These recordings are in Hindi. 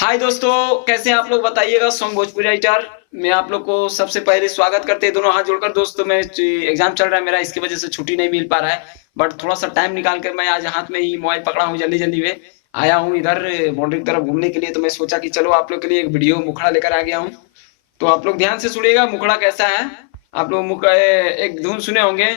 हाय दोस्तों, कैसे हैं आप लोग बताइएगा। सॉन्ग भोजपुरी राइटर में आप लोग को सबसे पहले स्वागत करते हैं। दोनों हाथ जोड़कर दोस्तों, मैं एग्जाम चल रहा है मेरा, इसकी वजह से छुट्टी नहीं मिल पा रहा है। बट थोड़ा सा टाइम निकाल कर मैं आज हाथ में ही मोबाइल पकड़ा हूँ, जल्दी जल्दी में आया हूँ इधर बाउंड्री की तरफ घूमने के लिए। तो मैं सोचा कि चलो आप लोग के लिए एक वीडियो मुखड़ा लेकर आ गया हूँ। तो आप लोग ध्यान से सुनिएगा मुखड़ा कैसा है। आप लोग एक धुन सुने होंगे,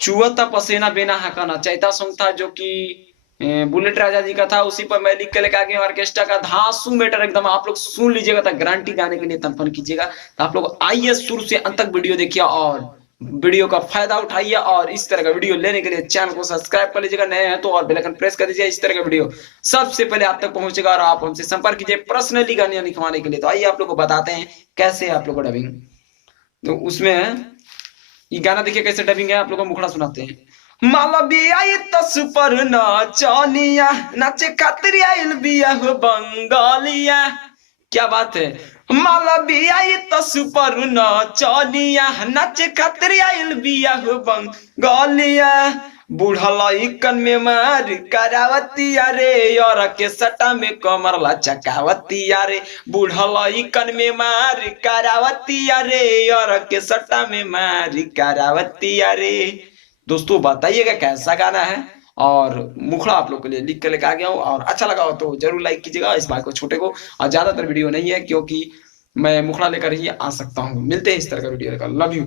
चुअता पसेना बेना हकाना, चैता सॉन्ग था जो कि बुलेट राजा जी का था। उसी पर मैं लिख के लेकर आ गया ऑर्केस्ट्रा का धांसू मैटर एकदम। आप लोग सुन लीजिएगा तो गारंटी गाने के लिए तनपन कीजिएगा। तो आप लोग आइए शुरू से अंत तक वीडियो देखिए और वीडियो का फायदा उठाइए। और इस तरह का वीडियो लेने के लिए चैनल को सब्सक्राइब कर लीजिएगा, नए हैं तो, और बेल आइकन प्रेस कर दीजिए। इस तरह का वीडियो सबसे पहले आप तक पहुंचेगा और आप हमसे संपर्क कीजिए पर्सनली गाने लिखवाने के लिए। तो आइए आप लोग को बताते हैं कैसे आप लोग को डबिंग। तो उसमें ये गाना देखिए कैसे डबिंग है, आप लोगों को मुखड़ा सुनाते हैं। माला बिया ये तस पर नाचनिया, नाचे खातिर आइल बिया हो बंगालिया। क्या बात है। माला बिया ये तस पर नाचनिया, नाचे खातिर आइल बिया हो बंगालिया। बुढ़लाई कन में मार करावतिया रे, और के सटा में कमर लचकावतिया रे। बुढ़लाई कन में मार करावतिया रे, और के सटा में मार करावतिया रे। दोस्तों बताइएगा कैसा गाना है, और मुखड़ा आप लोग के लिए लिख के लेकर आ गया हूँ। और अच्छा लगा हो तो जरूर लाइक कीजिएगा इस बात को छोटे को। और ज्यादातर वीडियो नहीं है क्योंकि मैं मुखड़ा लेकर ही आ सकता हूँ। मिलते हैं इस तरह का वीडियो लेकर। Love you.